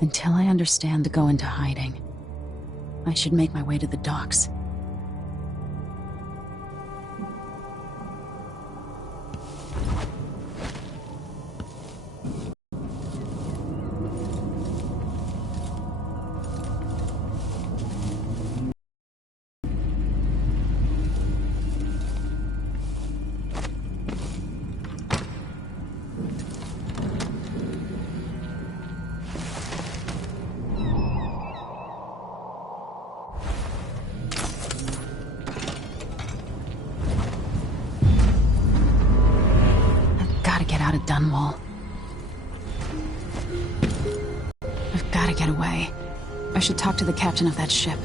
Until I understand to go into hiding, I should make my way to the docks. I've got to get away. I should talk to the captain of that ship.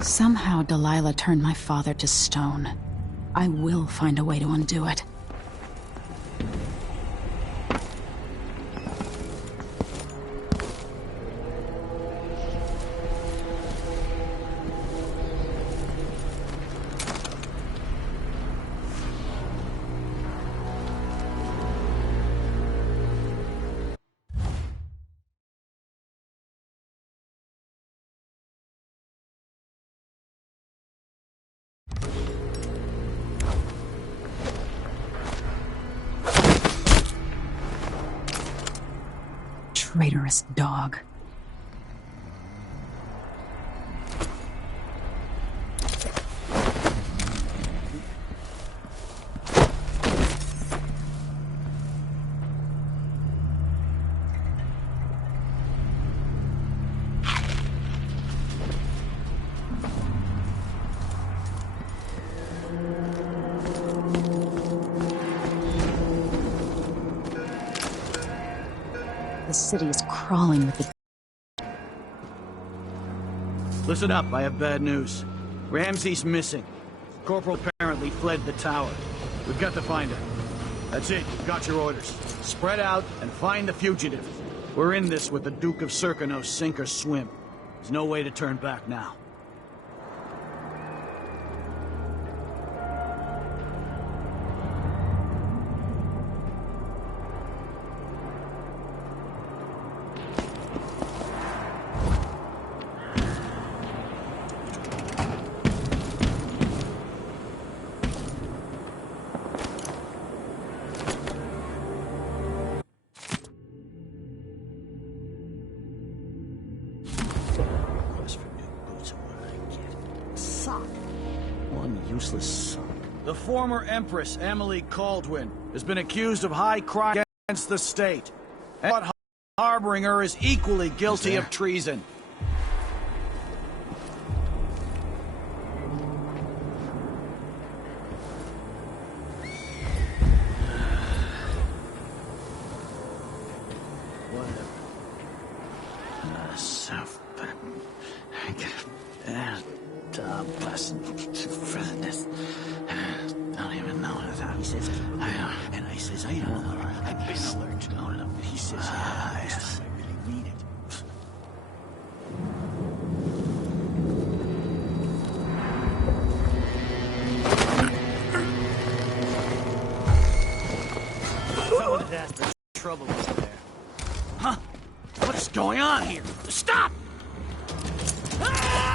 Somehow Delilah turned my father to stone. I will find a way to undo it. Traitorous dog. The city is crawling with the... Listen up, I have bad news. Ramsey's missing. Corporal apparently fled the tower. We've got to find her. That's it, you've got your orders. Spread out and find the fugitive. We're in this with the Duke of Serkino, sink or swim. There's no way to turn back now. The former Empress, Emily Caldwin, has been accused of high crime against the state. And harboring her is equally guilty of treason. Trouble over there. Huh? What is going on here? Stop! Ah!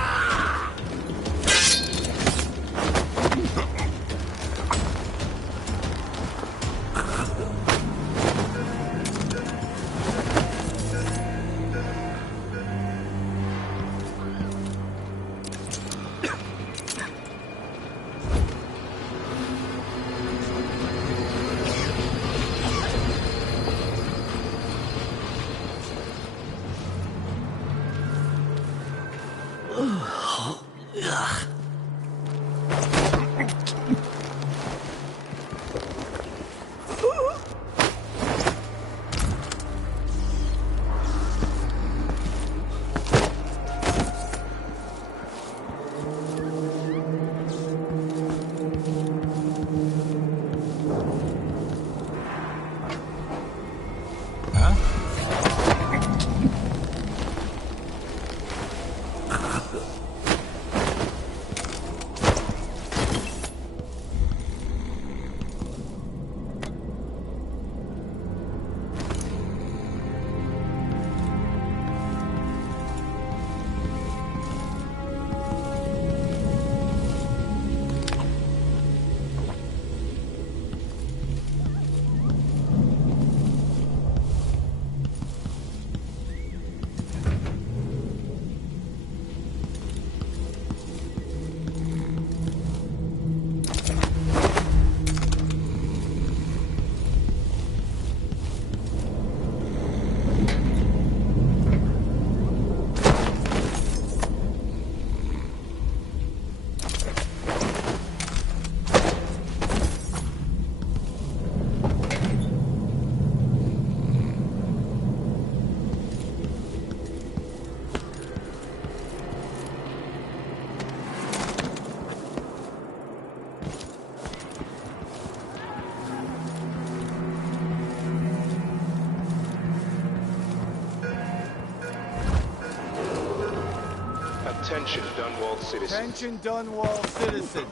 Attention, Dunwall citizens. Attention, Dunwall citizens.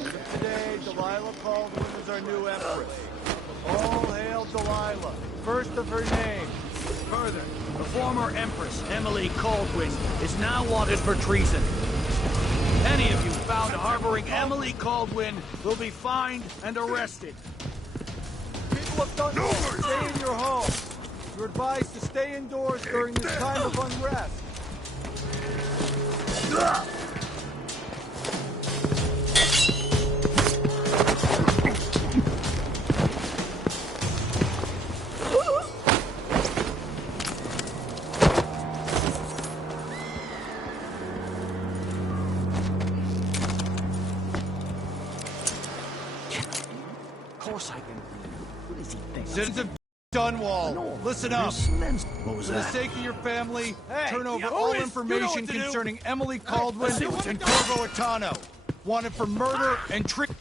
As of today, Delilah Caldwin is our new empress. All hail Delilah, first of her name. Further, the former empress, Emily Caldwin, is now wanted for treason. Any of you found harboring Emily Caldwin will be fined and arrested. People of Dunwall, stay in your homes. You're advised to stay indoors during this time of unrest. Of course I can read. What does he think? Citizens of Dunwall, listen up. What was For the that? sake of your family, turn over all information concerning Emily Caldwin and Corvo Atano, wanted for murder and treason.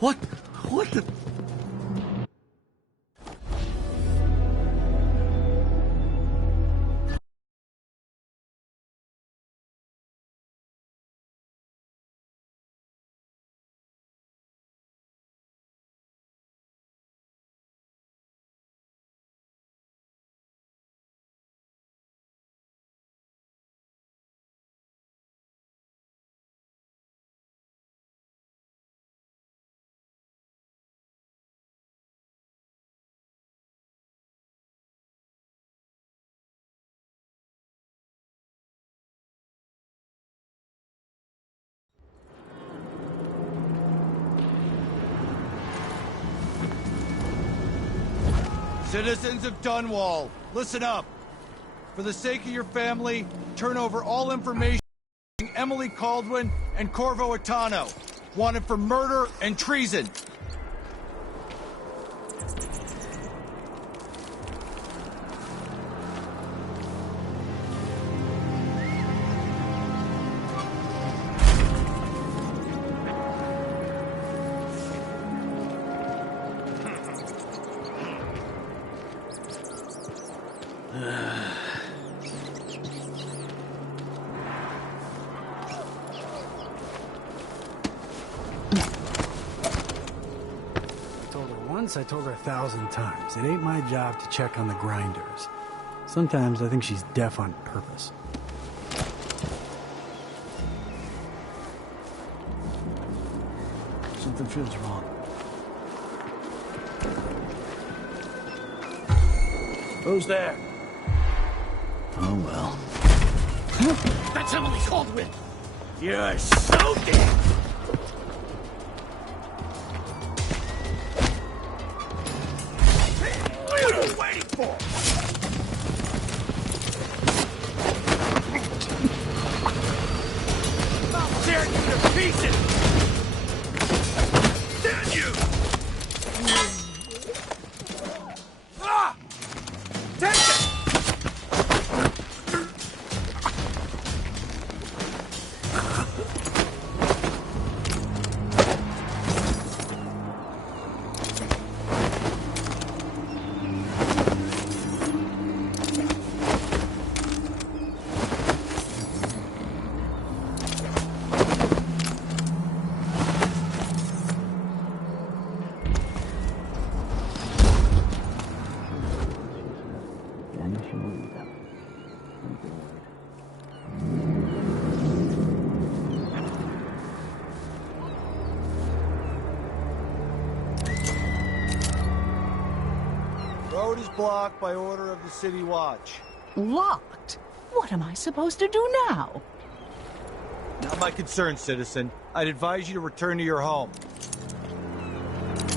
What? What the? Citizens of Dunwall, listen up. For the sake of your family, turn over all information concerning Emily Caldwin and Corvo Atano, wanted for murder and treason. I told her 1,000 times. It ain't my job to check on the grinders. Sometimes I think she's deaf on purpose. Something feels wrong. Who's there? Oh well. That's Emily Caldwin! You're so dead! What are you waiting for? I'll tear you to pieces! Damn you! Ah! Take it! Road is blocked by order of the City Watch. Locked? What am I supposed to do now? Not my concern, citizen. I'd advise you to return to your home.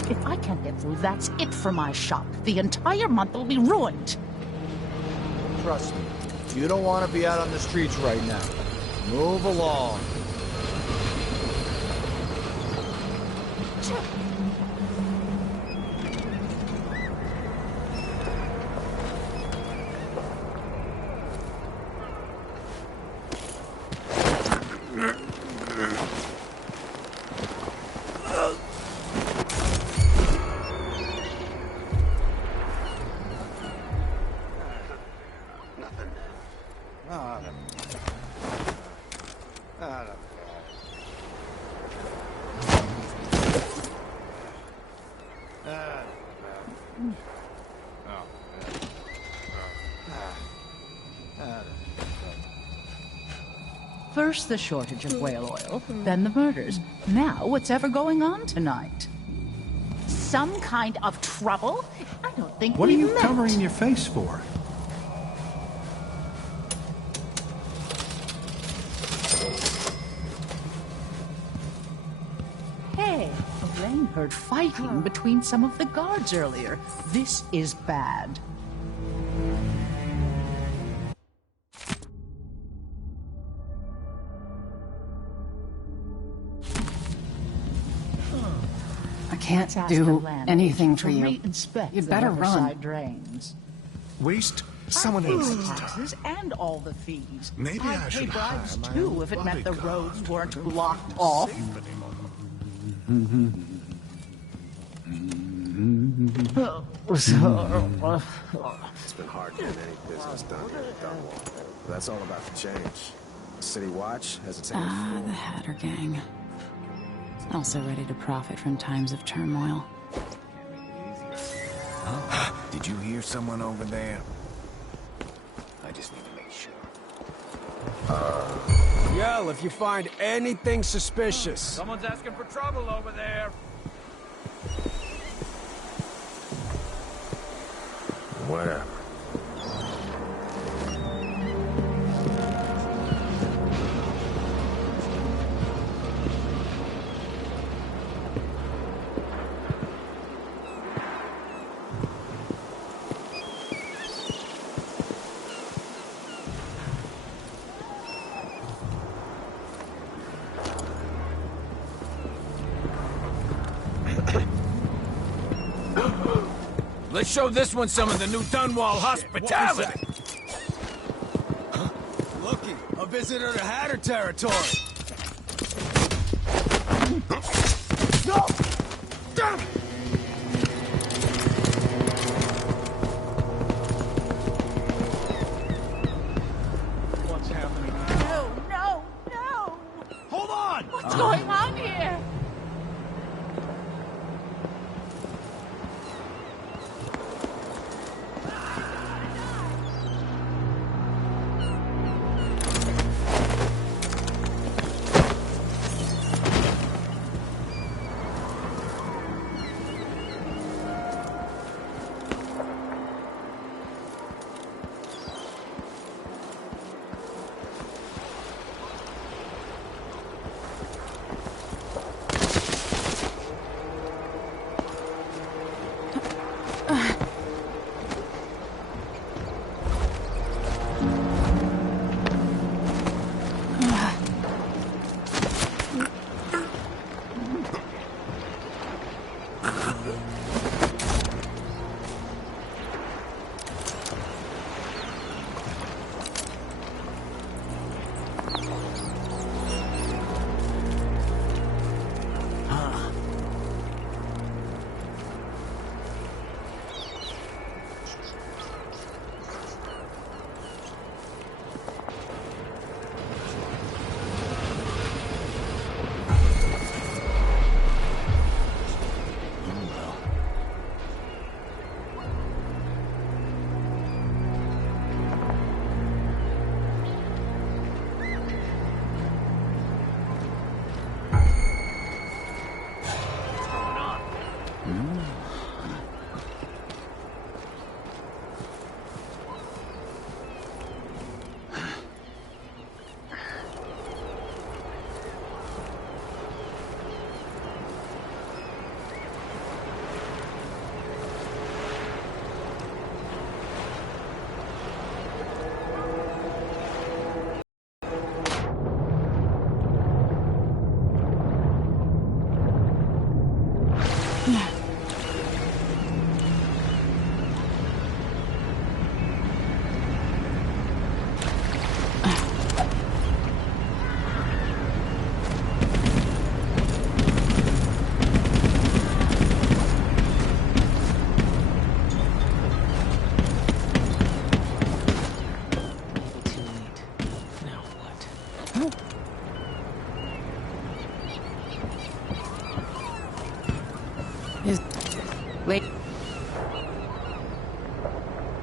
If I can't get through, that's it for my shop. The entire month will be ruined. Trust me, you don't want to be out on the streets right now. Move along. First the shortage of whale oil, then the murders. Now what's ever going on tonight? Some kind of trouble? I don't think What are we you met. covering your face for? Hey, Elaine heard fighting between some of the guards earlier. This is bad. I can't Ask the do landlord anything to for you. reinspect You'd the better run. riverside drains. Waste someone I pay else's my time. taxes and all the fees. Maybe I I'd pay should bribes hire my too own if it meant the bodyguard roads weren't to blocked off. It's been hard getting any business done here at Dunwall. But that's all about to change. City Watch has its hands Ah, full. the Hatter Gang. Also ready to profit from times of turmoil. Did you hear someone over there? I just need to make sure. Yell if you find anything suspicious. Someone's asking for trouble over there. Whatever. Let's show this one some of the new Dunwall hospitality. Looky, a visitor to Hatter territory. What's happening? No, no, no! Hold on! What's going on here?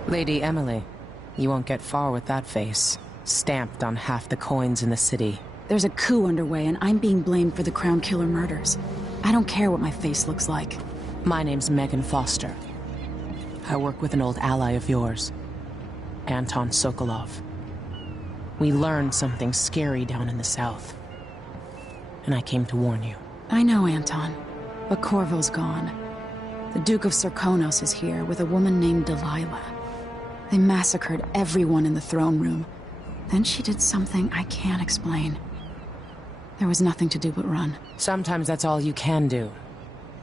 Lady Emily, you won't get far with that face. Stamped on half the coins in the city. There's a coup underway, and I'm being blamed for the Crown Killer murders. I don't care what my face looks like. My name's Megan Foster. I work with an old ally of yours, Anton Sokolov. We learned something scary down in the south, and I came to warn you. I know, Anton, but Corvo's gone. The Duke of Serkonos is here with a woman named Delilah. They massacred everyone in the throne room. Then she did something I can't explain. There was nothing to do but run. Sometimes that's all you can do.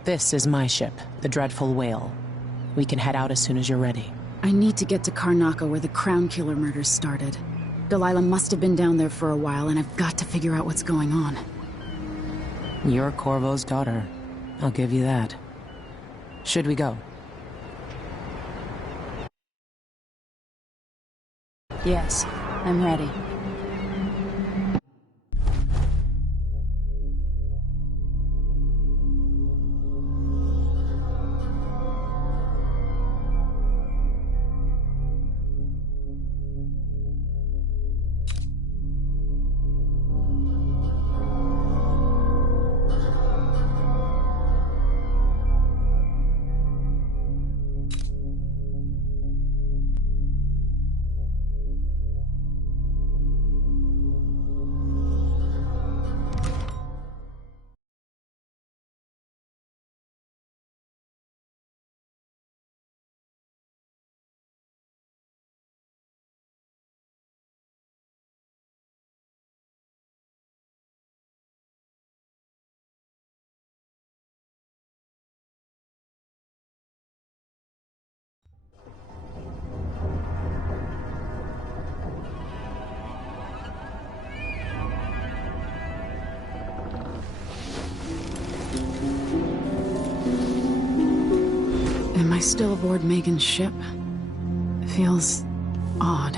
This is my ship, the Dreadful Whale. We can head out as soon as you're ready. I need to get to Karnaca where the Crown Killer murders started. Delilah must have been down there for a while, and I've got to figure out what's going on. You're Corvo's daughter. I'll give you that. Should we go? Yes, I'm ready. Am I still aboard Megan's ship? It feels odd.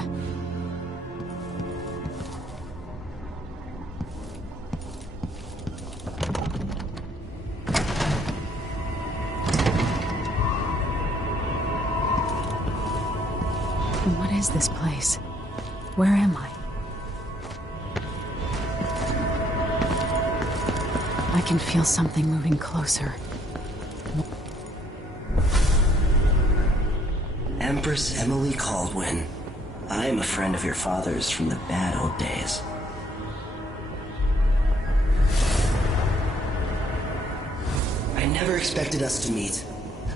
What is this place? Where am I? I can feel something moving closer. Empress Emily Caldwin. I'm a friend of your father's from the bad old days. I never expected us to meet.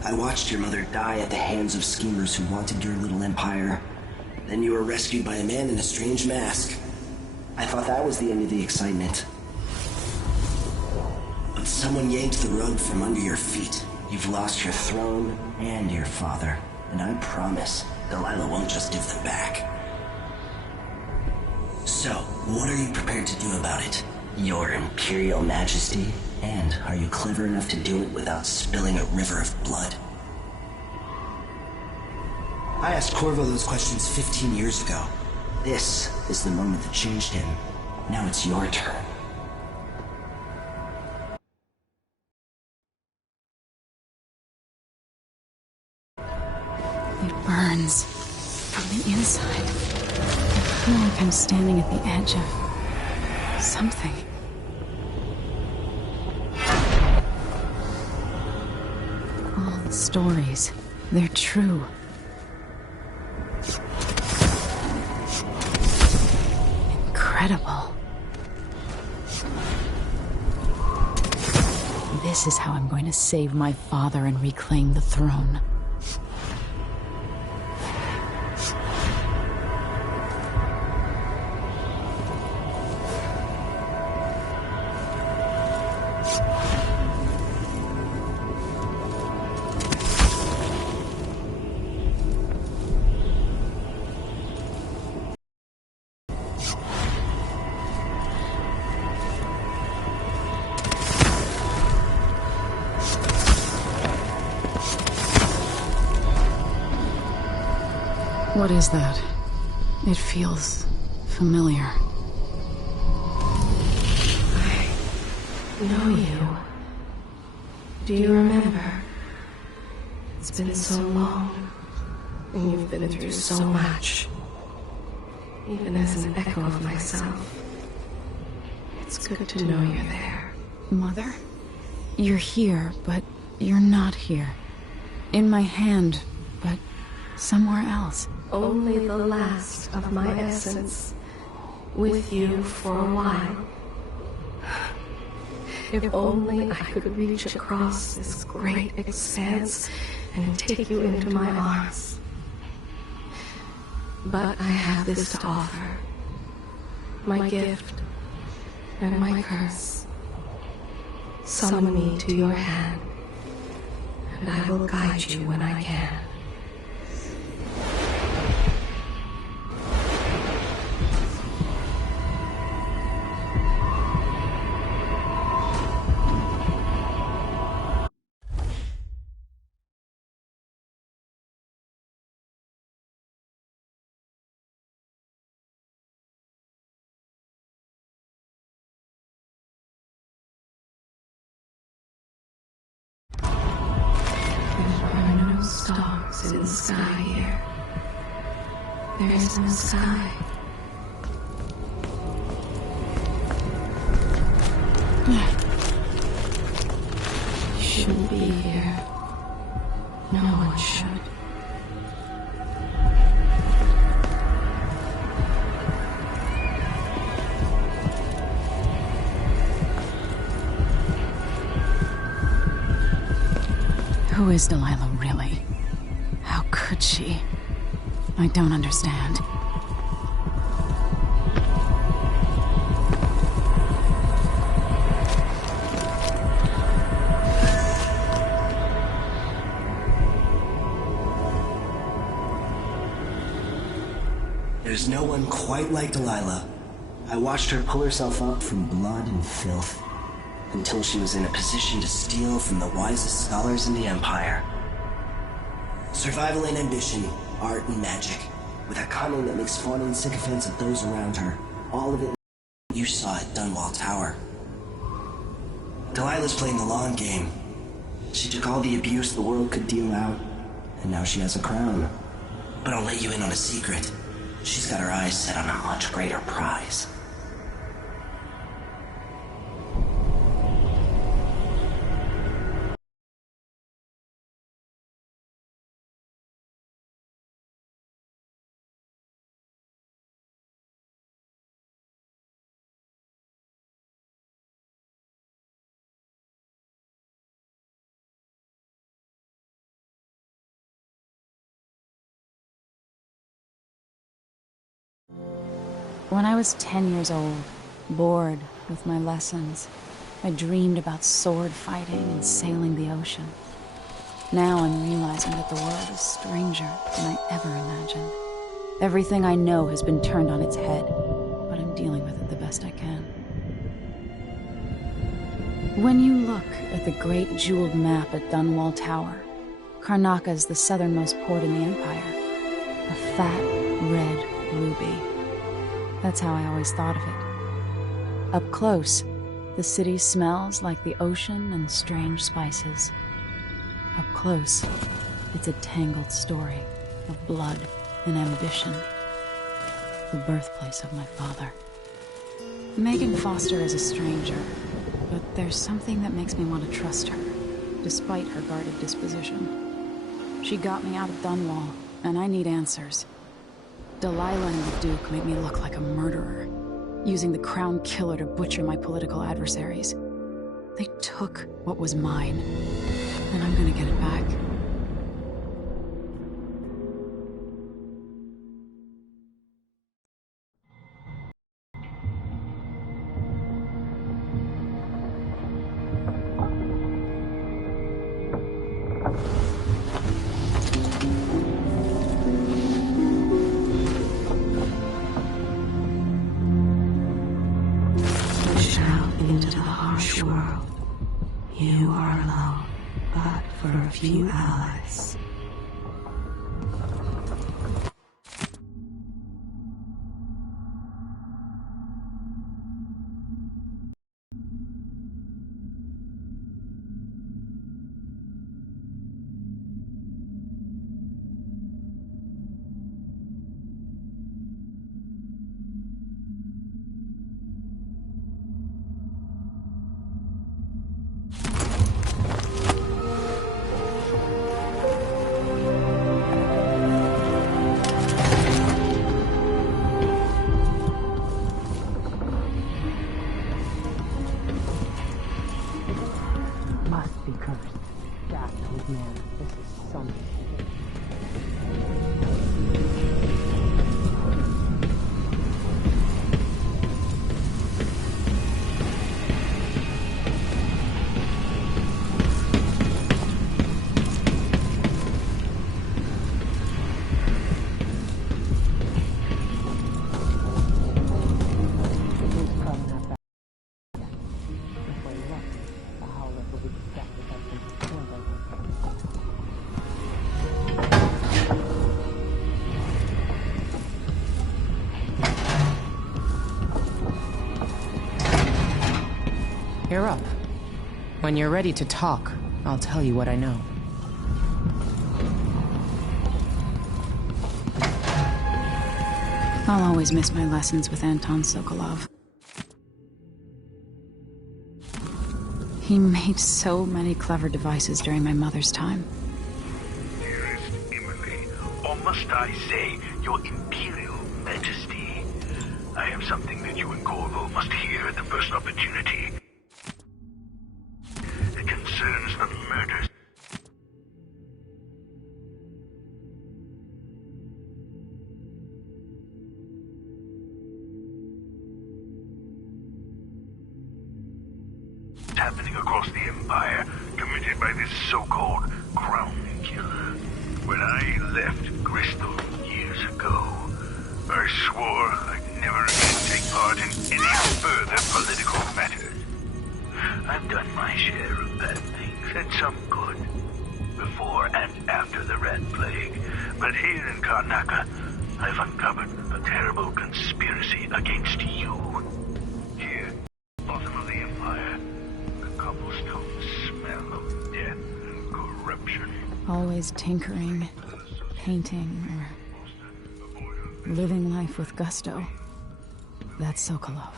I watched your mother die at the hands of schemers who wanted your little empire. Then you were rescued by a man in a strange mask. I thought that was the end of the excitement. But someone yanked the rug from under your feet. You've lost your throne and your father. And I promise, Delilah won't just give them back. So, what are you prepared to do about it? Your Imperial Majesty? And are you clever enough to do it without spilling a river of blood? I asked Corvo those questions 15 years ago. This is the moment that changed him. Now it's your turn. It burns from the inside. I feel like I'm standing at the edge of something. All the stories, they're true. Incredible. This is how I'm going to save my father and reclaim the throne. What is that? It feels familiar. I know you. Do you remember? It's been so long, and you've been through so much. Even as an echo of myself, It's good to know you're there. Mother? You're here, but you're not here. In my hand, but somewhere else. Only the last of my essence. With you for a while. If only I could reach across this great expanse and take you into my arms. But I have this to offer. My gift and my curse. Summon me to your hand, and I will guide you when I can. Stars in the sky here. There is no sky. You shouldn't be here. No one should. Who is Delilah really? How could she? I don't understand. There's no one quite like Delilah. I watched her pull herself up from blood and filth, until she was in a position to steal from the wisest scholars in the Empire. Survival and ambition, art and magic, with a cunning that makes fawning sycophants of those around her. All of it you saw at Dunwall Tower. Delilah's playing the long game. She took all the abuse the world could deal out, and now she has a crown. But I'll let you in on a secret. She's got her eyes set on a much greater prize. When I was 10 years old, bored with my lessons, I dreamed about sword fighting and sailing the ocean. Now I'm realizing that the world is stranger than I ever imagined. Everything I know has been turned on its head, but I'm dealing with it the best I can. When you look at the great jeweled map at Dunwall Tower, Karnaca is the southernmost port in the Empire. A fat, red ruby. That's how I always thought of it. Up close, the city smells like the ocean and strange spices. Up close, it's a tangled story of blood and ambition. The birthplace of my father. Megan Foster is a stranger, but there's something that makes me want to trust her, despite her guarded disposition. She got me out of Dunwall, and I need answers. Delilah and the Duke made me look like a murderer, using the Crown Killer to butcher my political adversaries. They took what was mine, and I'm gonna get it back. Into the harsh world. You are alone, but for a few allies. cursed. That old man. This is something. You're up. When you're ready to talk, I'll tell you what I know. I'll always miss my lessons with Anton Sokolov. He made so many clever devices during my mother's time. Dearest Emily, or must I say, your Imperial Majesty, I have something that you and Corvo must hear at the first opportunity. It concerns the murders. Happening across the Empire, committed by this so-called Crown Killer. When I left Bristol years ago, I swore I'd never again take part in any further political matters. I've done my share of bad things, and some good, before and after the Red Plague. But here in Karnaca, I've uncovered a terrible conspiracy against you. Here, bottom of the Empire, the cobblestone smell of death and corruption. Always tinkering, painting, or living life with gusto. That's Sokolov.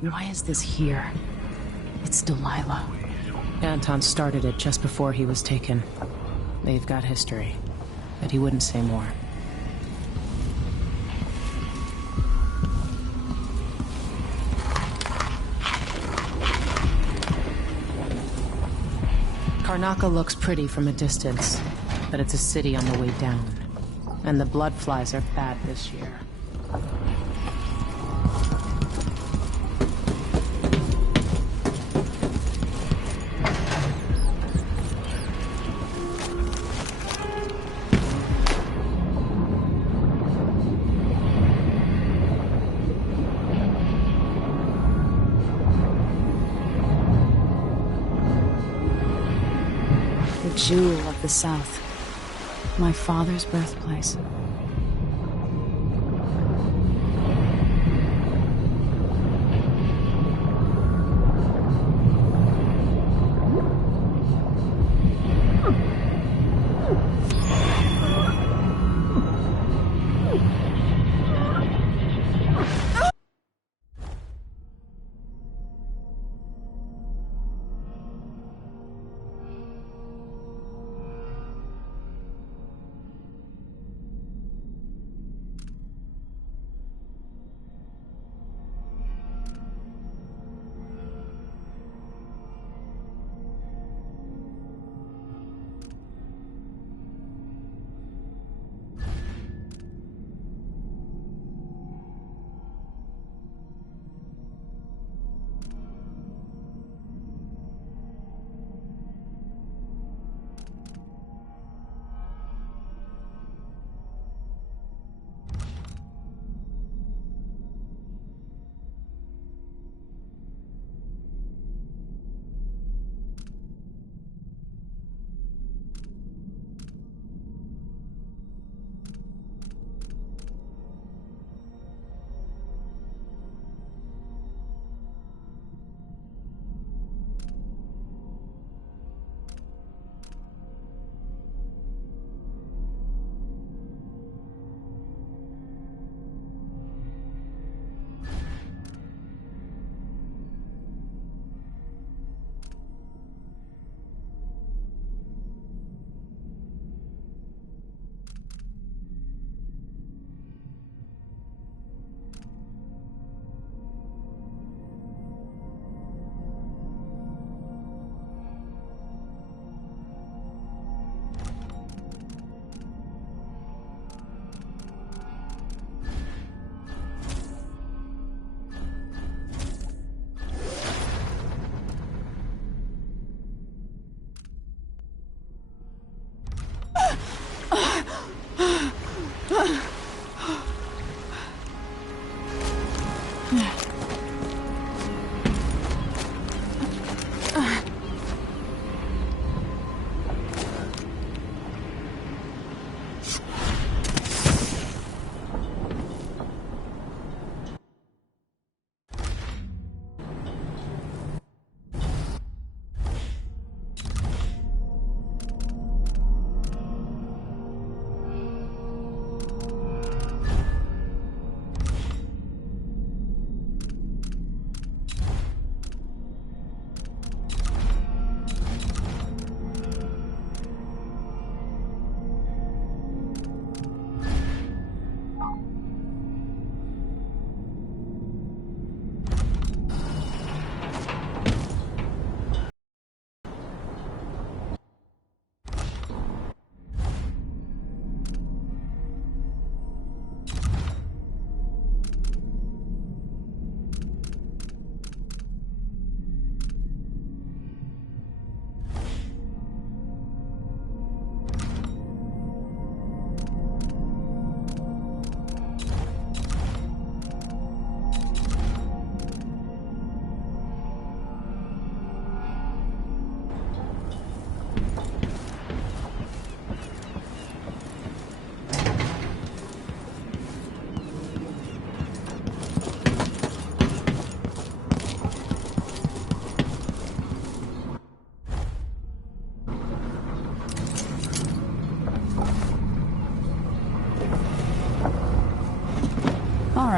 Why is this here? It's Delilah. Anton started it just before he was taken. They've got history, but he wouldn't say more. Karnaca looks pretty from a distance, but it's a city on the way down. And the blood flies are bad this year. The jewel of the South. My father's birthplace.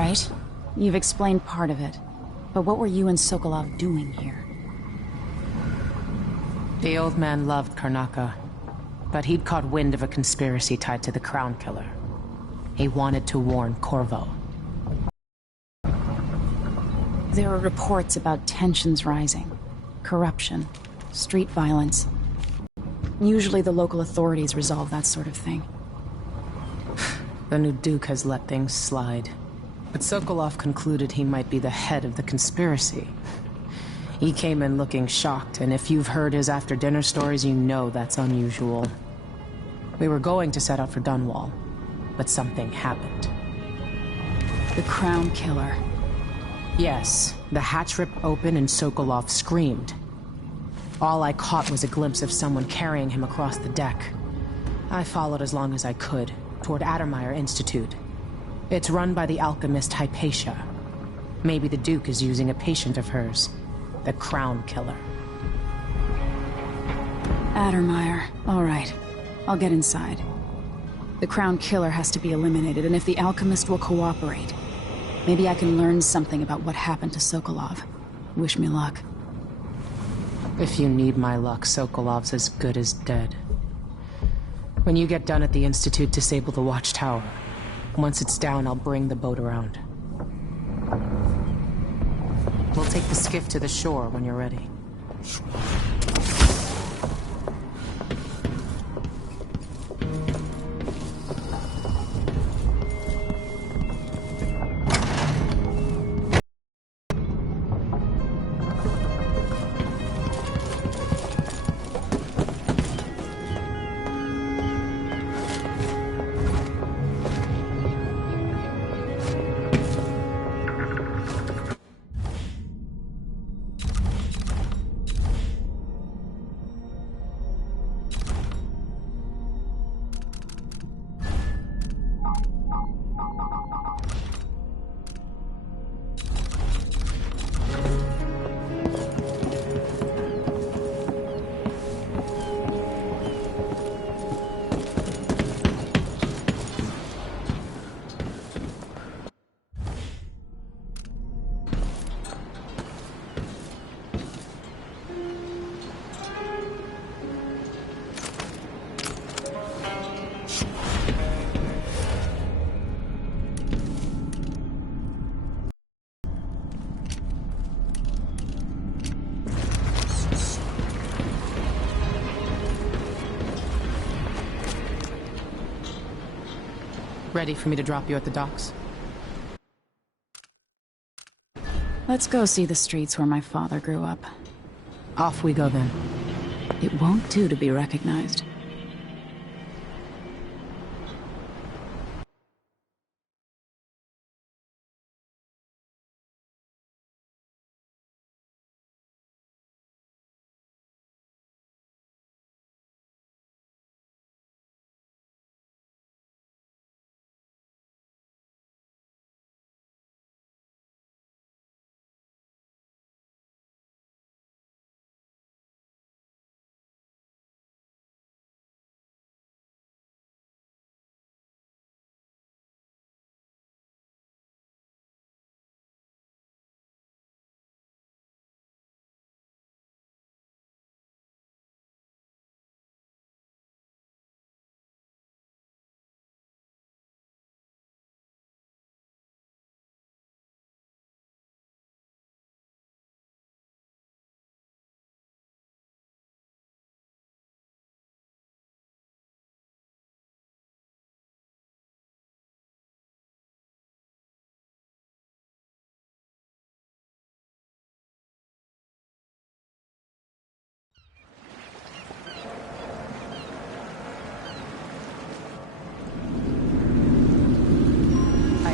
right. You've explained part of it. But what were you and Sokolov doing here? The old man loved Karnaca, but he'd caught wind of a conspiracy tied to the Crown Killer. He wanted to warn Corvo. There are reports about tensions rising, corruption, street violence. Usually the local authorities resolve that sort of thing. The new Duke has let things slide. But Sokolov concluded he might be the head of the conspiracy. He came in looking shocked, and if you've heard his after-dinner stories, you know that's unusual. We were going to set out for Dunwall, but something happened. The Crown Killer. Yes, the hatch ripped open and Sokolov screamed. All I caught was a glimpse of someone carrying him across the deck. I followed as long as I could, toward Addermeyer Institute. It's run by the alchemist Hypatia. Maybe the Duke is using a patient of hers, the Crown Killer. Addermeyer. All right. I'll get inside. The Crown Killer has to be eliminated, and if the alchemist will cooperate, maybe I can learn something about what happened to Sokolov. Wish me luck. If you need my luck, Sokolov's as good as dead. When you get done at the Institute, disable the watchtower. Once it's down, I'll bring the boat around. We'll take the skiff to the shore when you're ready. Ready for me to drop you at the docks? Let's go see the streets where my father grew up. Off we go then. It won't do to be recognized.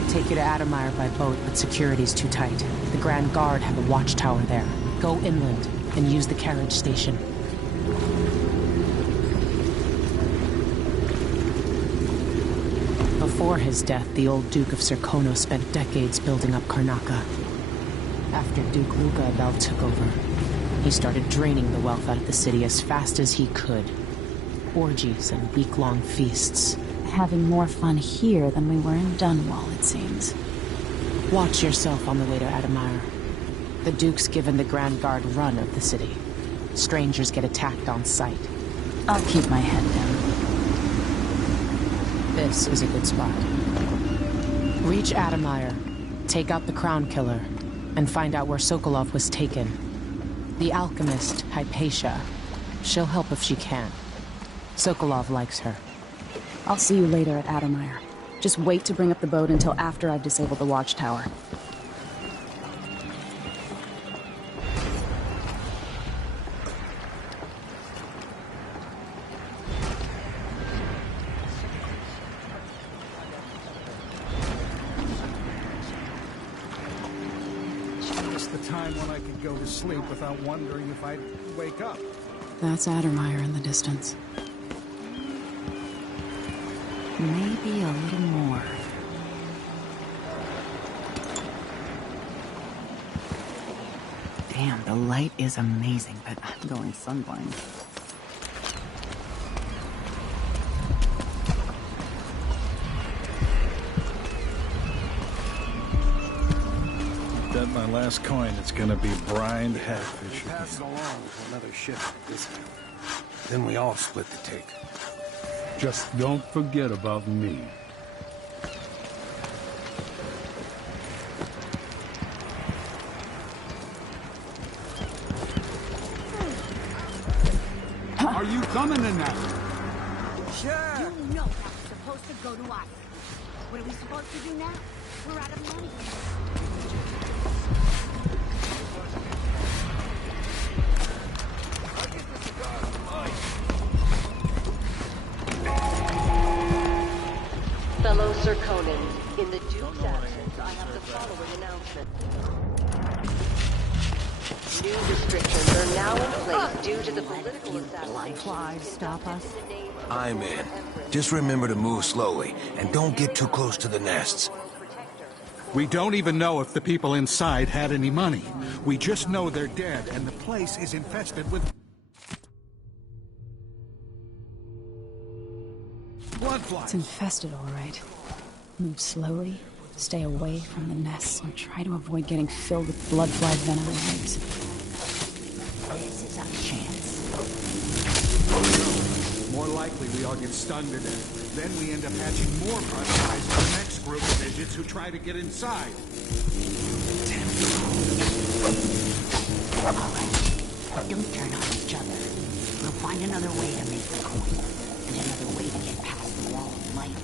Take you to Addermeyer by boat, but security's too tight. The Grand Guard have a watchtower there. Go inland and use the carriage station. Before his death, the old Duke of Serkonos spent decades building up Karnaca. After Duke Luca Abel took over, he started draining the wealth out of the city as fast as he could. Orgies and week-long feasts. Having more fun here than we were in Dunwall, it seems. Watch yourself on the way to Admire. The Duke's given the Grand Guard run of the city. Strangers get attacked on sight. I'll keep my head down. This is a good spot. Reach Admire, take out the Crown Killer, and find out where Sokolov was taken. The alchemist, Hypatia. She'll help if she can. Sokolov likes her. I'll see you later at Admire. Just wait to bring up the boat until after I've disabled the watchtower. Just the time when I could go to sleep without wondering if I'd wake up. That's Admire in the distance. Maybe a little more. Damn, the light is amazing, but I'm going sunblind. Bet my last coin it's gonna be brined hagfish. Pass it along to another ship this time. Then we all split the take. Just don't forget about me. Are you coming in now? Sure. You know that's supposed to go to us. What are we supposed to do now? We're out of money. Fellow Serkonans, in the Duke's absence, I have the following announcement. New restrictions are now in place due to the political assassination. Stop us. I'm in. Just remember to move slowly, and don't get too close to the nests. We don't even know if the people inside had any money. We just know they're dead, and the place is infested with blood flies. It's infested, all right. Move slowly, stay away from the nests, and try to avoid getting filled with blood fly venom and eggs. This is our chance. More likely we all get stunned to death. Then we end up hatching more blood flies for the next group of idiots who try to get inside. All right. Don't turn on each other. We'll find another way to make the coin. And another way to get past the wall of light.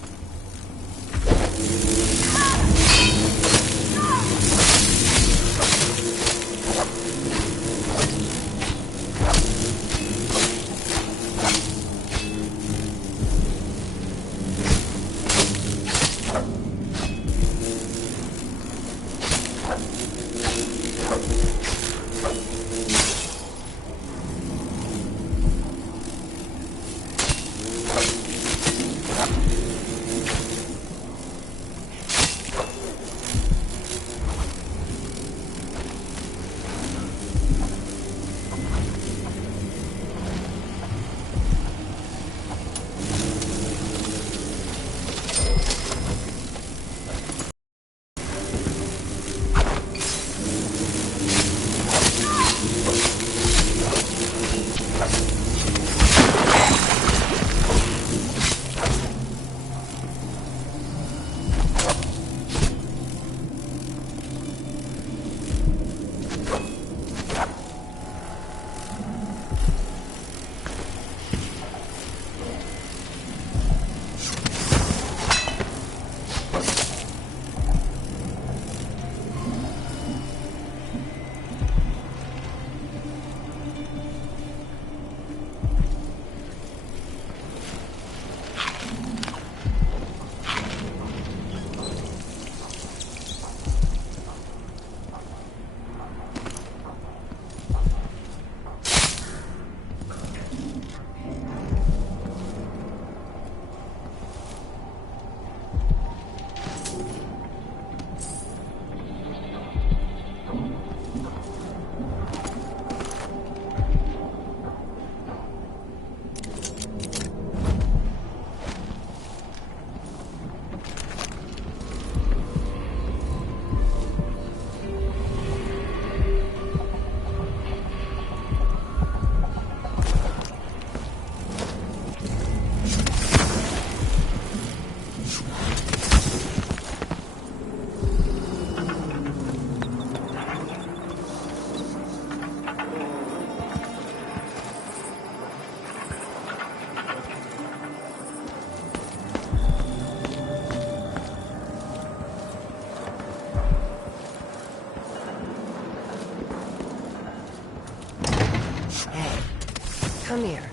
Come here.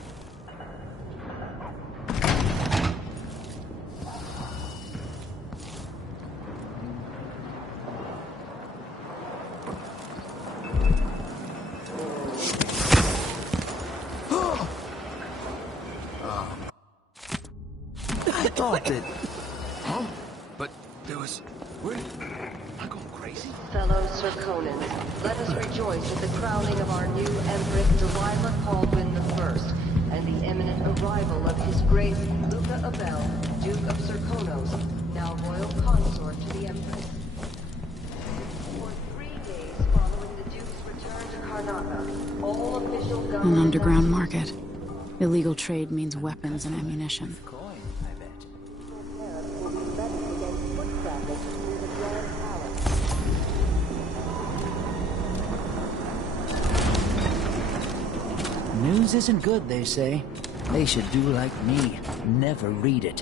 I thought that... Huh? But there was... Where... Am I going crazy? Fellow Serkonans, let us rejoice at the crowning of our new Empress Delilah Caldwin I, and the imminent arrival of His Grace Luca Abel, Duke of Serkonos, now royal consort to the Empress. For 3 days following the Duke's return to Karnaca, all official government... An underground market. Illegal trade means weapons and ammunition. News isn't good, they say. They should do like me. Never read it.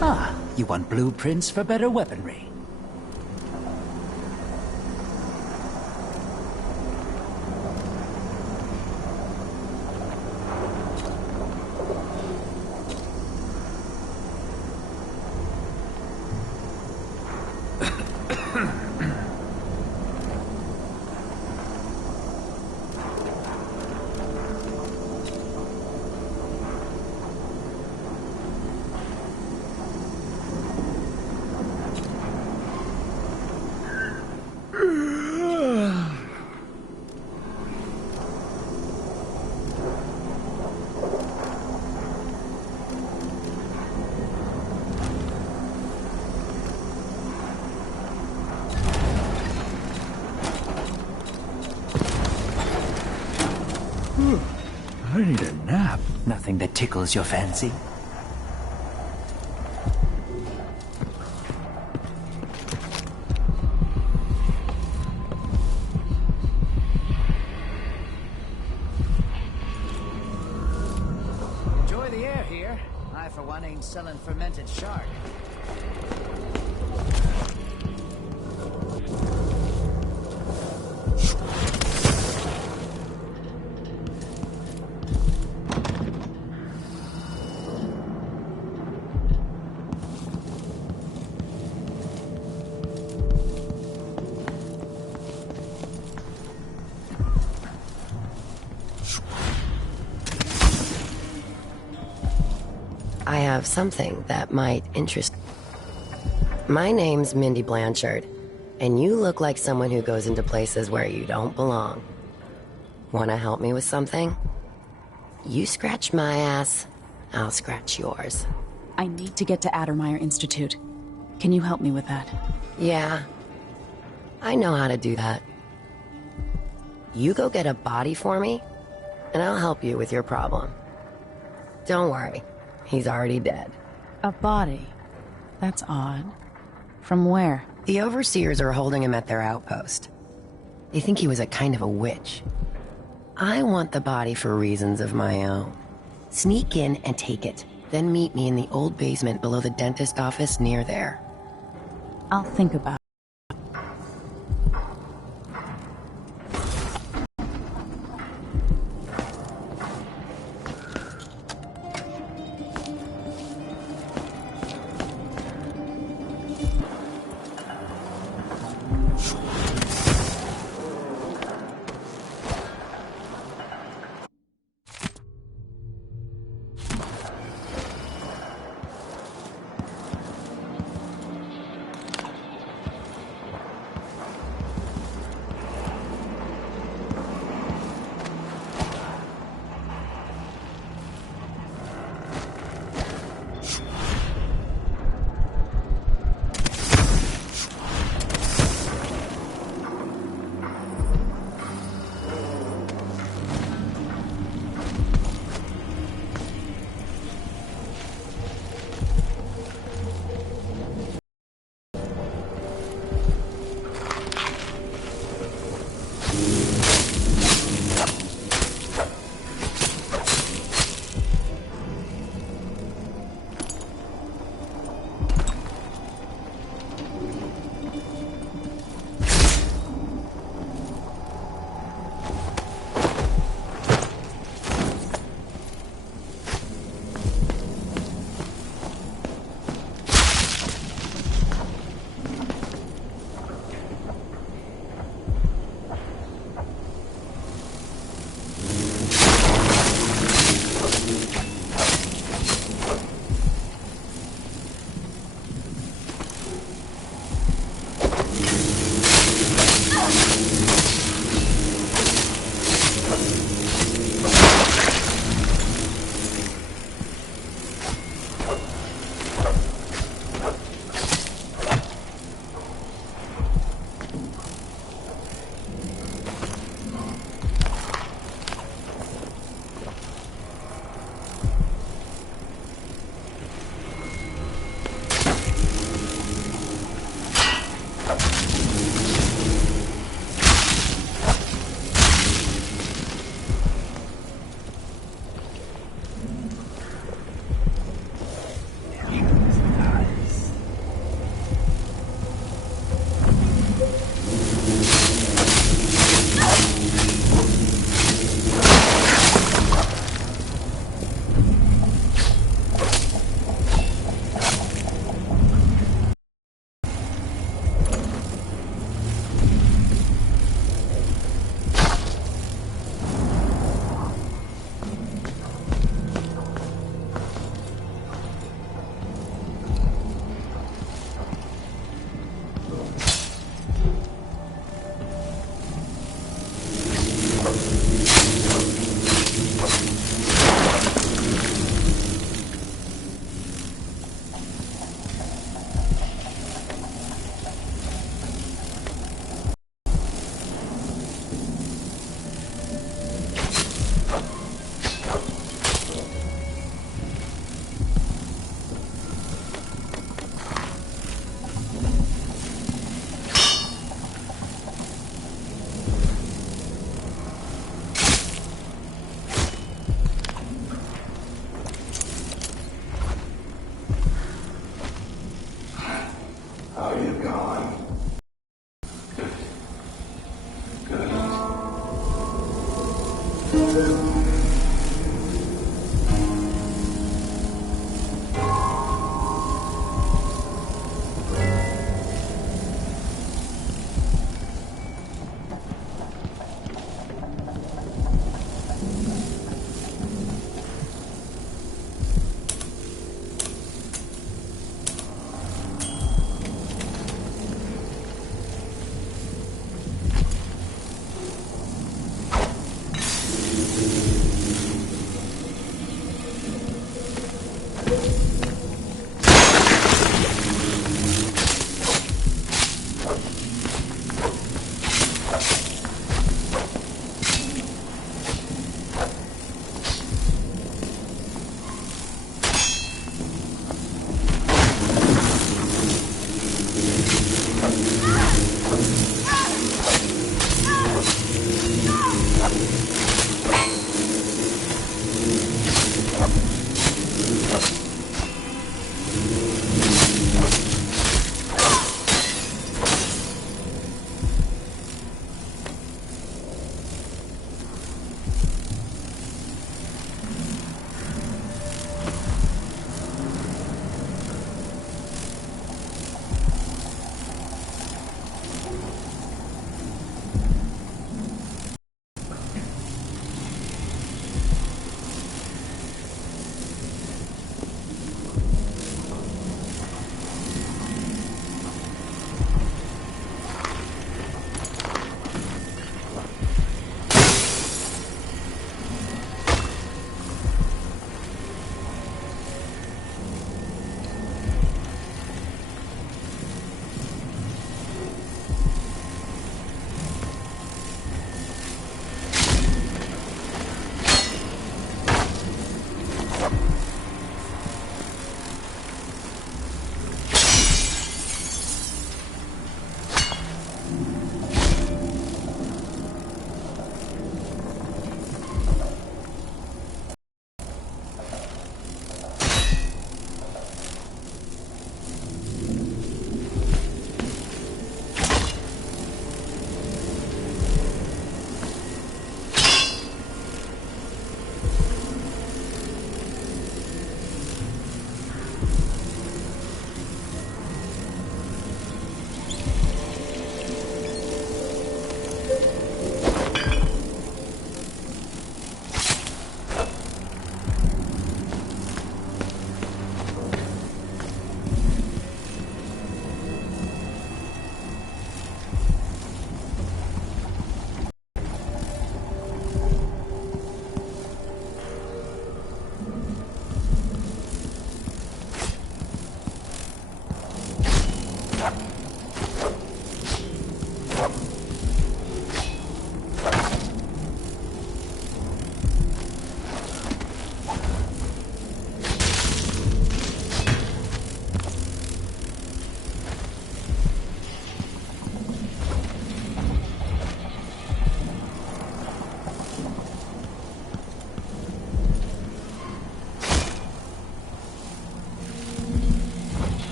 Ah, you want blueprints for better weaponry? I need a nap. Nothing that tickles your fancy? Enjoy the air here. I, for one, ain't selling fermented shark. I have something that might interest... My name's Mindy Blanchard, and you look like someone who goes into places where you don't belong. Wanna help me with something? You scratch my ass, I'll scratch yours. I need to get to Addermeyer Institute. Can you help me with that? Yeah, I know how to do that. You go get a body for me, and I'll help you with your problem. Don't worry. He's already dead. A body? That's odd. From where? The overseers are holding him at their outpost. They think he was a kind of a witch. I want the body for reasons of my own. Sneak in and take it. Then meet me in the old basement below the dentist office near there. I'll think about it.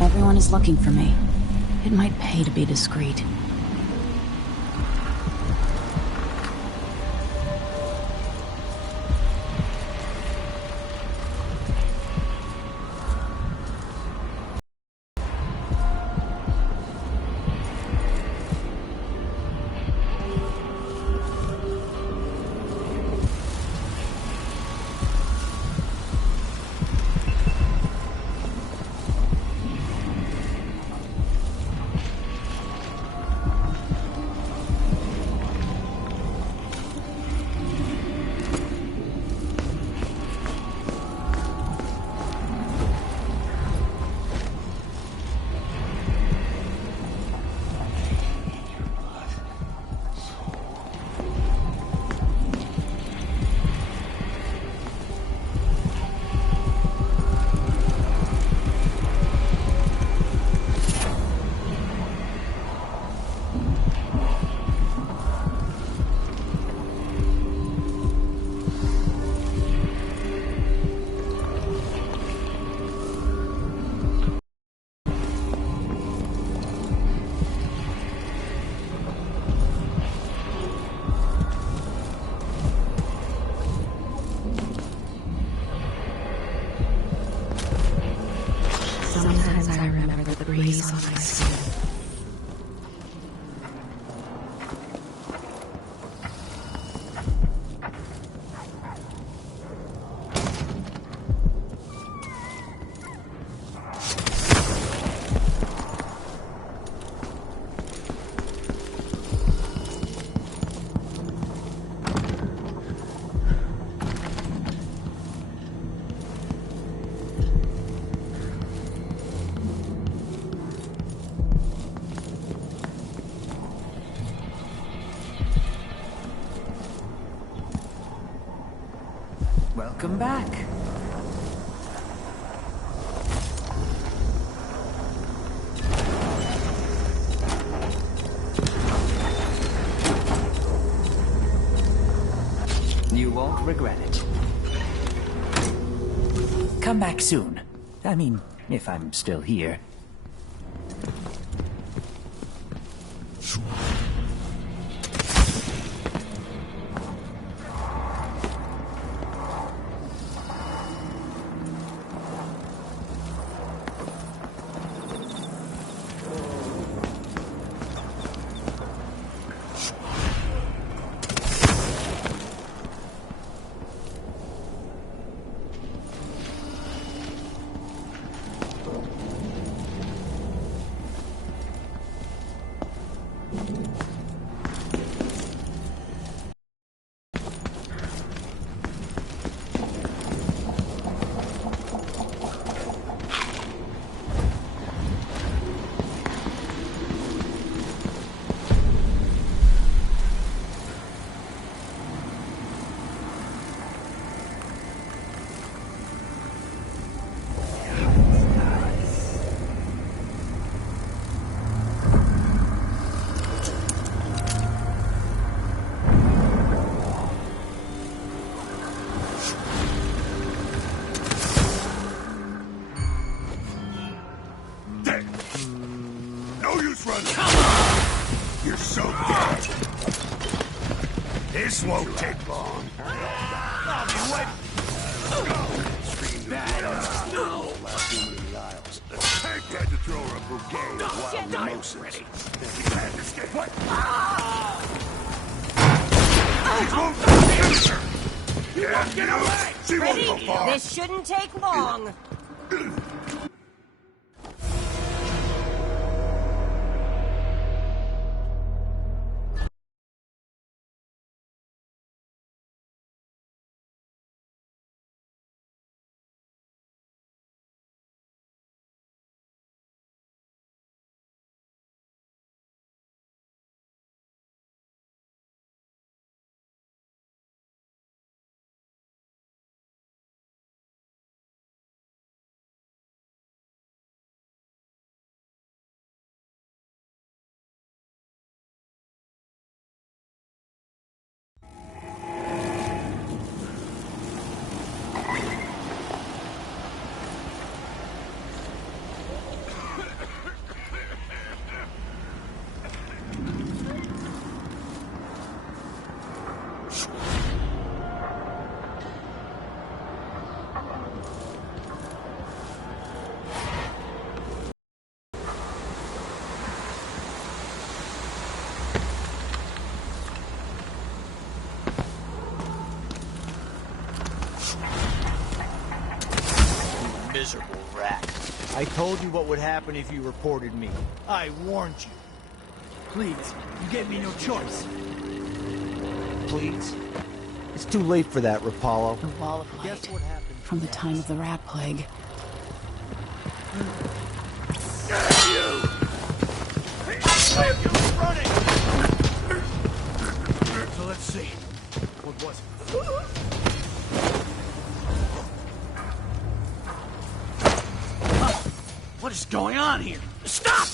Everyone is looking for me. It might pay to be discreet. Sometimes I remember the breeze on my skin. Welcome back. You won't regret it. Come back soon. I mean, if I'm still here. front of you. You're so dead. This won't take long. I'll be waiting. No. Hank had to throw her a bouquet of wild mimosas. He had to escape. What? She won't get her. You won't get away. She won't go far. This shouldn't take long. Miserable rat. I told you what would happen if you reported me. I warned you. Please, you gave me no choice. Please? It's too late for that, Rapallo. The wall of light. From the time of the rat plague. So let's see. What was it? What is going on here? Stop!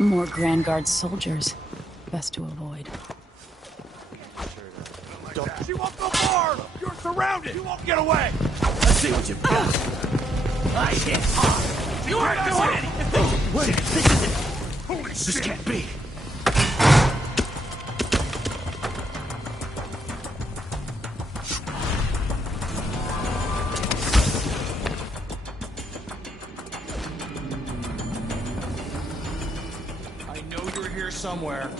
More Grand Guard soldiers. Best to avoid. She won't go far! You're surrounded! You won't get away! Let's see what you've got. I hit hard. You aren't doing anything! Wait, this isn't... Holy shit! This can't be. Somewhere.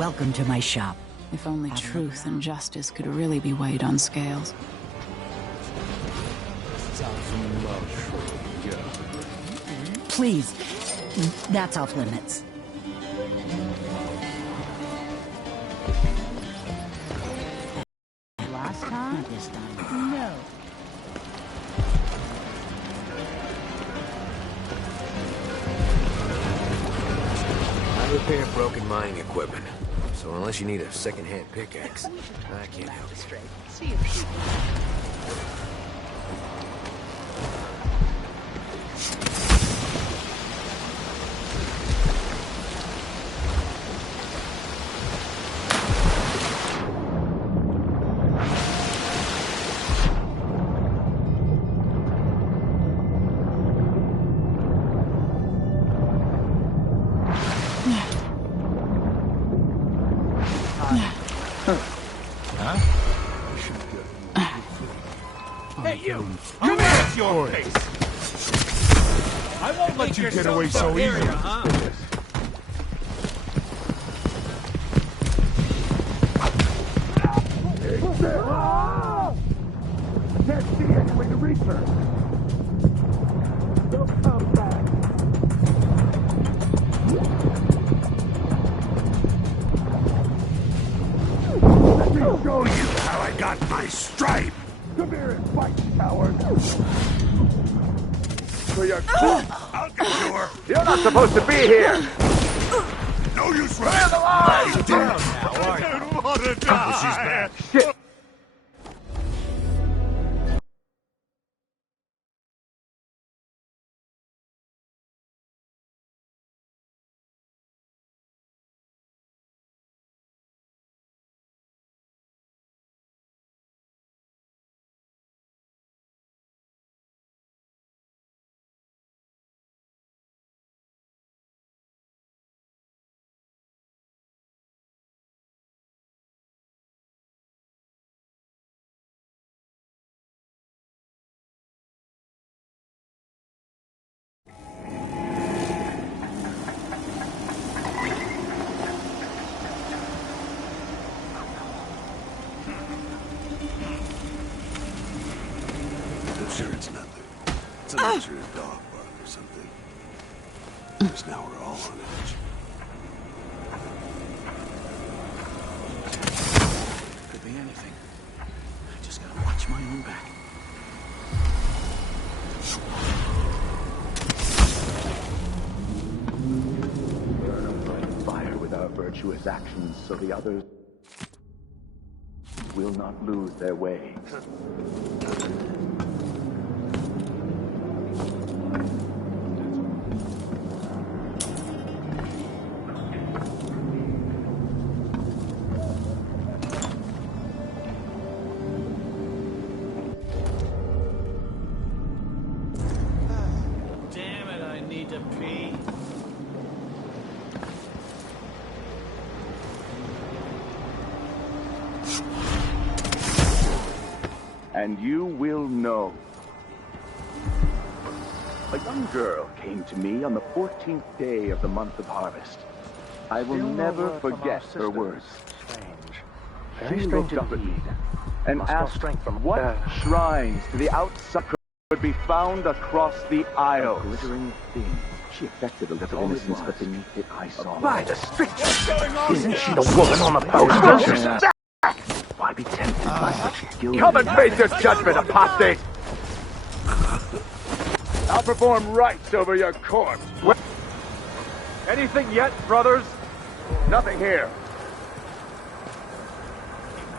Welcome to my shop. If only truth and justice could really be weighed on scales. Please, that's off limits. Last time? Not this time. No. I repair broken mining equipment, so unless you need a second-hand pickaxe, I can't help you. See you. Hey, you! Come here, it's your face! I won't let you get away so easily. I can't see any way to reach her. Don't come back. Let me show you how I got my stripe. Come here and fight, coward. So you're I'll get to her. You're not supposed to be here. No use running. Lie down now, are you? I don't want to die. She's back. Shit. I'm sure it's nothing. It's a mixture of dog bark or something. Just now we're all on edge. Could be anything. I just gotta watch my own back. Burn a bright fire with our virtuous actions so the others will not lose their way. Damn it, I need to pee. And you will know. A young girl came to me on the 14th day of the month of harvest. I will never forget her words. She looked up at me and asked what shrines to the outside could be found across the aisles. Glittering things. She affected a little innocence, but beneath it I saw. By the street! Isn't she the woman on the posters? Why be tempted by such guilt? Come and face your judgment, apostate! I'll perform rites over your corpse. Anything yet, brothers? Nothing here.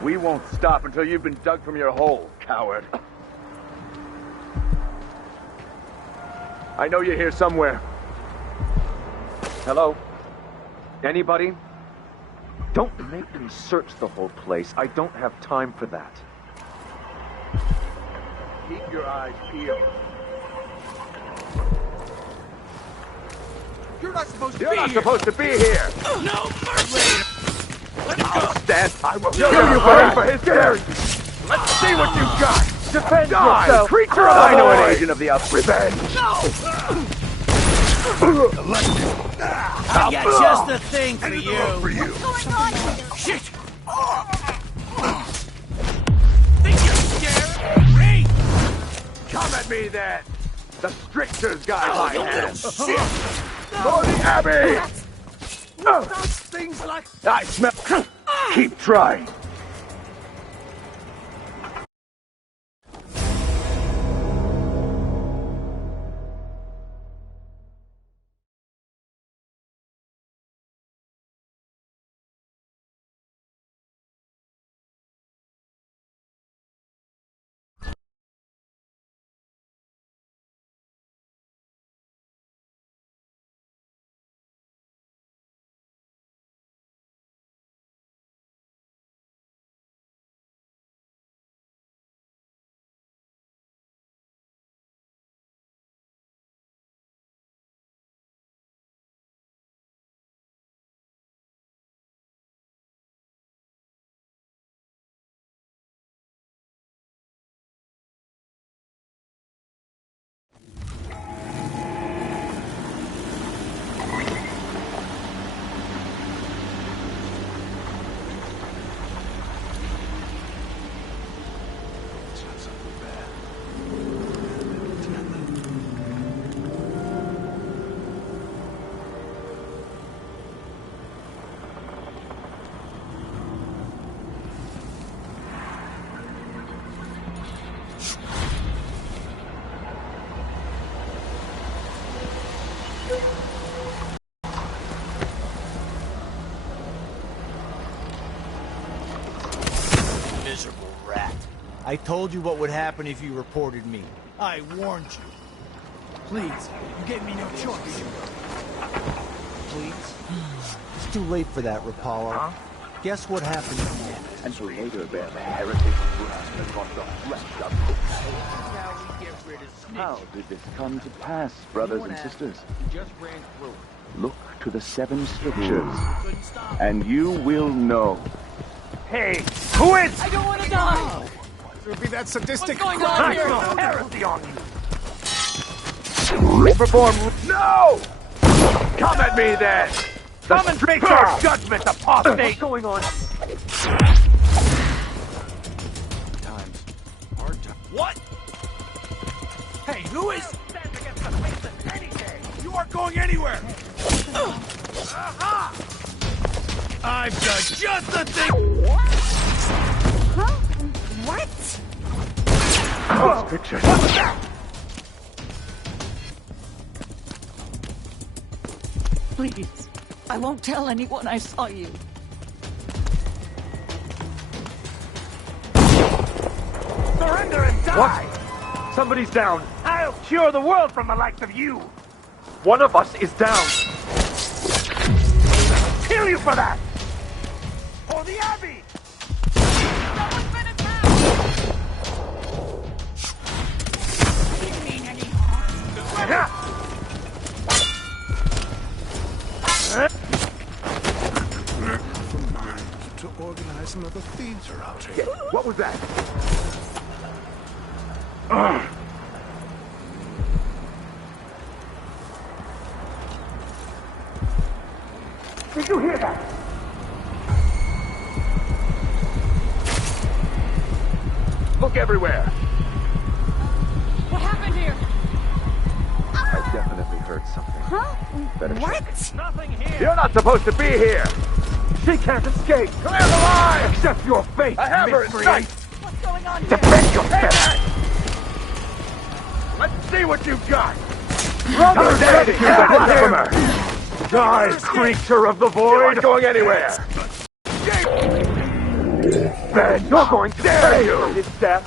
We won't stop until you've been dug from your hole, coward. I know you're here somewhere. Hello? Anybody? Don't make me search the whole place. I don't have time for that. Keep your eyes peeled. You're not supposed to be You're here! not supposed to be here! No mercy! Let it go! Stand! I will kill you for hysteria! Let's see what you got! Defend yourself! Creature of the I know an agent of the Revenge! No! I got just the thing for you. What's going on here? Shit! Think you're scared? Me? Come at me then! The strictures got my You little hand! shit! For the Abbey! Those things like... I smell... Keep trying. Miserable rat. I told you what would happen if you reported me. I warned you. Please, you gave me no choice. Please? It's too late for that, Rapallo. Huh? Guess what happened next? And later bear the heritage of Brust across the flesh of Now we get rid of Snitch. How did this come to pass, brothers and sisters? Just ran through. Look to the 7 strictures, and you will know. Hey, who is? I don't want to die! It would be that sadistic What's going on here? Heresy on you! Perform. No! Come at me then! The stricture judgment apostate! What's going on? Times. Hard time. What? Hey, who is? You aren't going anywhere! I've got just the thing! Huh? What? Strictures. Please, I won't tell anyone I saw you. Surrender and die! What? Somebody's down. I'll cure the world from the likes of you. One of us is down. Kill you for that! For the Abbey! Someone's been attacked! Didn't mean any harm. To organize another theater out here. What was that? Did you hear that? Look everywhere. What happened here? I definitely heard something. Huh? Better What? check. Nothing here. You're not supposed to be here. She can't escape. Clear the line. Accept your fate. I have her in sight. What's going on here? Defend yourself. Let's see what you've got. Brother, you blasphemer! Die, creature of the void! You're not going anywhere! Ben, you're going to pay for his death!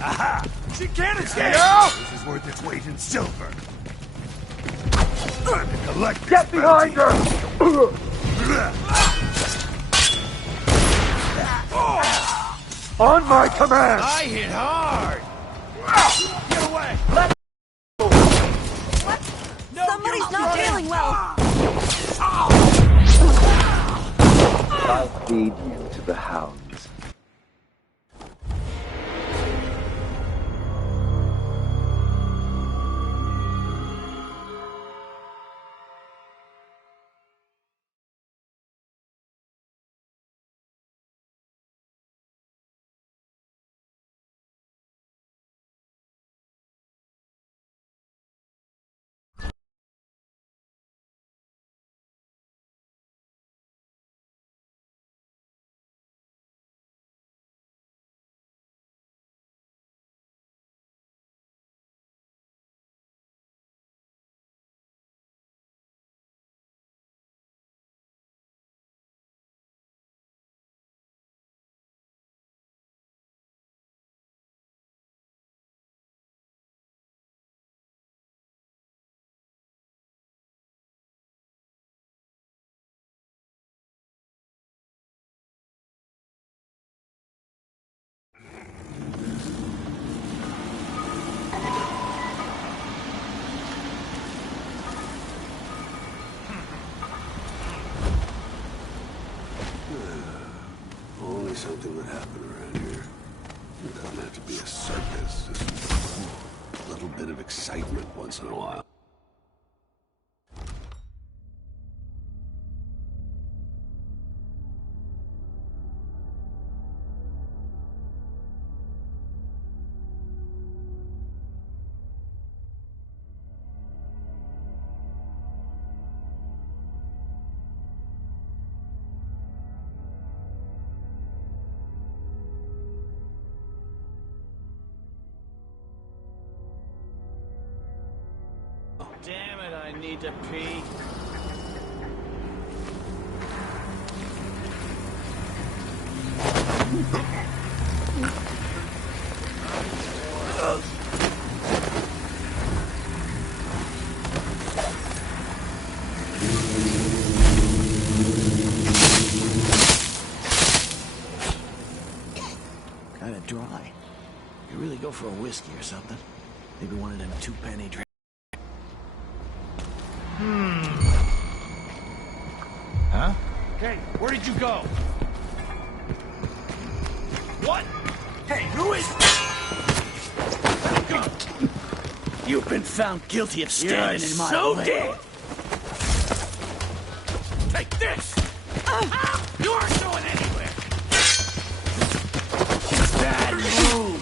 Aha! She can't escape! No! This is worth its weight in silver. Time to collect this Get behind her! On my command! I hit hard! Get away! Somebody's not feeling well. I'll feed you to the hounds. something would happen around here. It doesn't have to be a circus. Just a little bit of excitement once in a while. Damn it, I need to pee. Kinda dry. You really go for a whiskey or something? Maybe one of them two-penny drinks. Huh? Hey, where did you go? What? Hey, who is... You've been found guilty of standing in my way. dead! Take this! You aren't going anywhere! Bad move!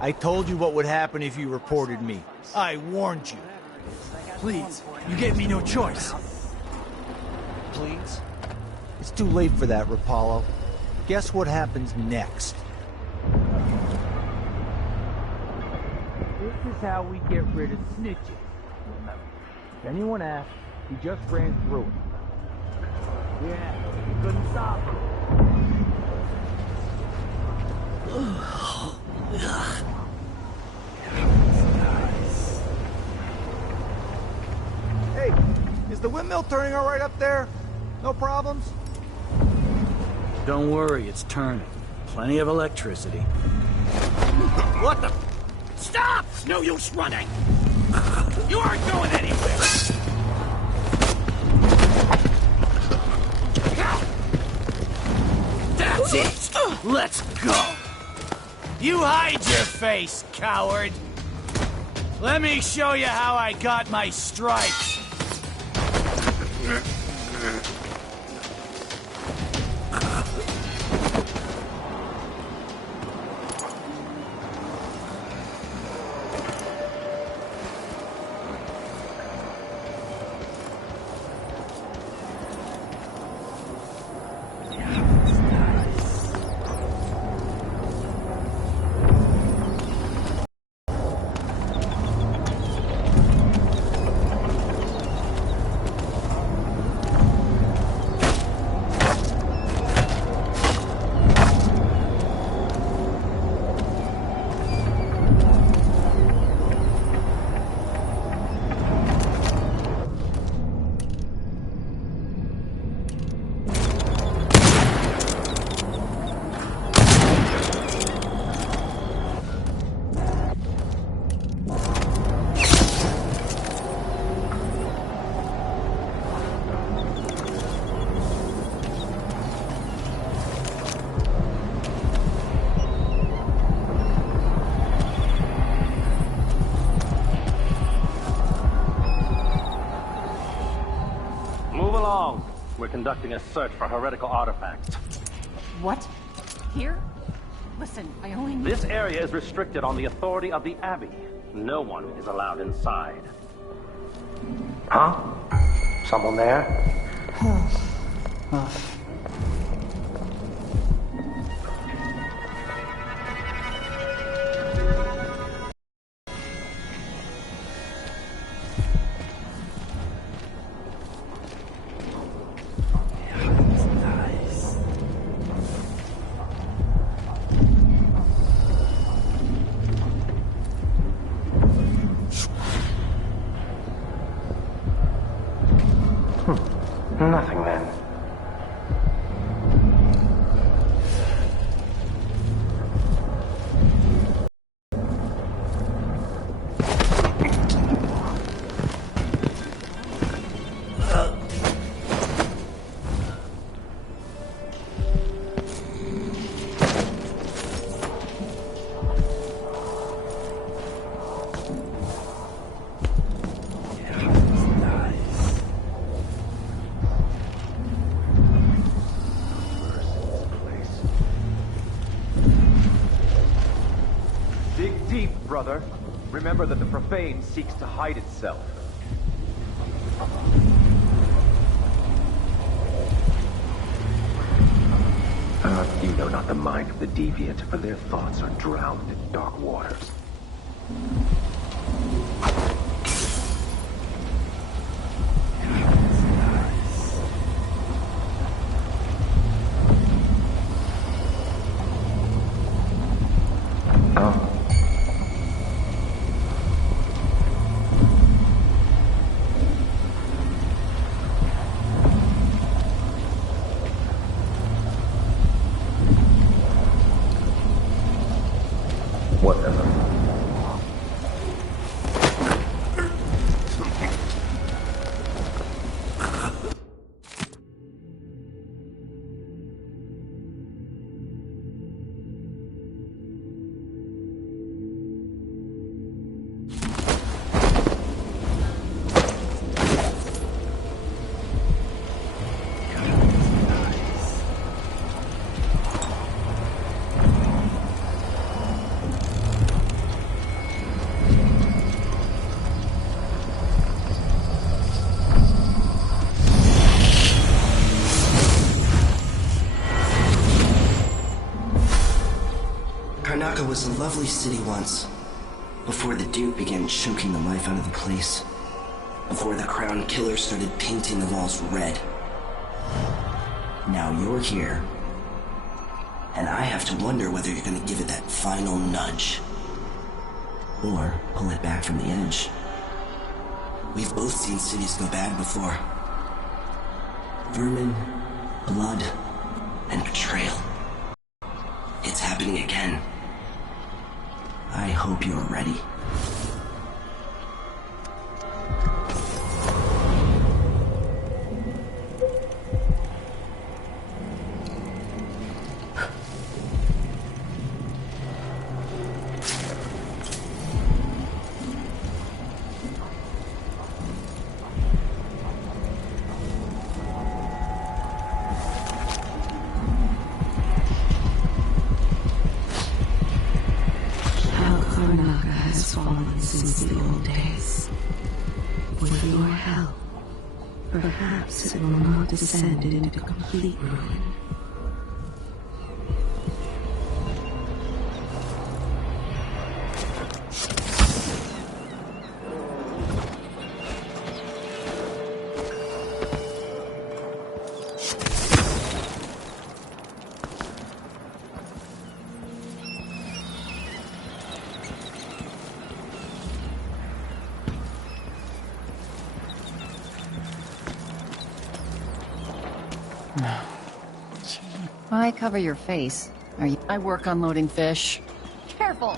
I told you what would happen if you reported me. I warned you. Please, you gave me no choice. Please? It's too late for that, Rapallo. Guess what happens next? This is how we get rid of snitches. Remember, if anyone asks, we just ran through it. Yeah, you couldn't stop him. Hey, Is the windmill turning all right up there? No problems? Don't worry, it's turning. Plenty of electricity. What the? Stop! It's no use running! You aren't going anywhere! That's it! Let's go! You hide your face, coward! Let me show you how I got my stripes! We're conducting a search for heretical artifacts. What? Here? Listen, I only need... This area is restricted on the authority of the Abbey. No one is allowed inside. Huh? Someone there? Nothing then. Brother, remember that the profane seeks to hide itself. You know not the mind of the deviant, for their thoughts are drowned in dark waters. Karnaca was a lovely city once, before the Duke began choking the life out of the place, before the Crown Killer started painting the walls red. Now you're here, and I have to wonder whether you're gonna give it that final nudge, or pull it back from the edge. We've both seen cities go bad before. Vermin, blood, and betrayal. It's happening again. I hope you're ready. Since the old days. With your help, perhaps it will not descend into complete ruin. Why cover your face? I work unloading fish. Careful!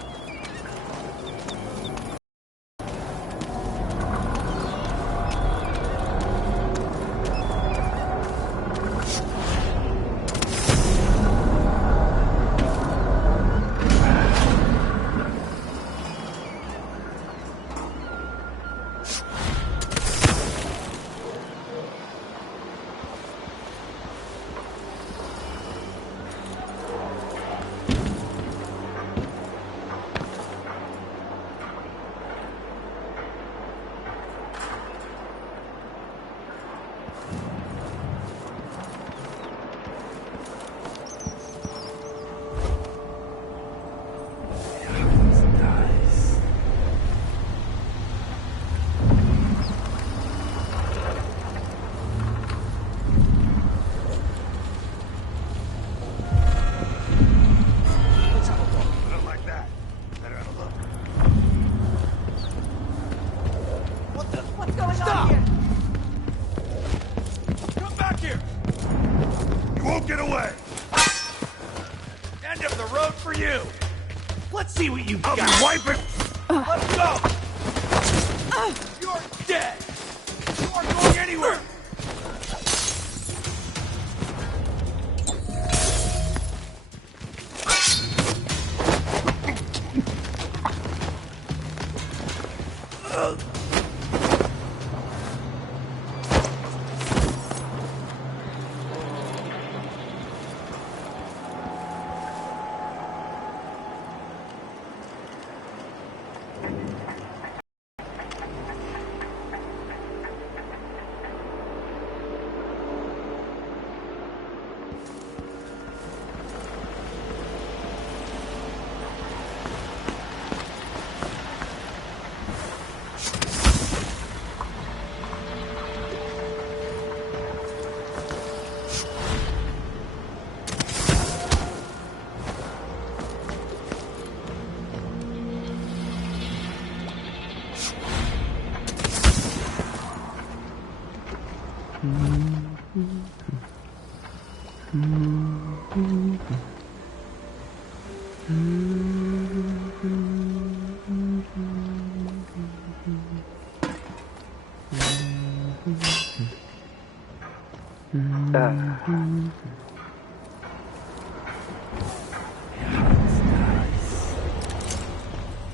See what you got. Wipe it. Let's go. You're dead. You aren't going anywhere.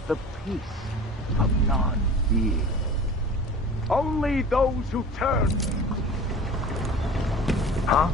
The peace of non-being. Only those who turn. Huh?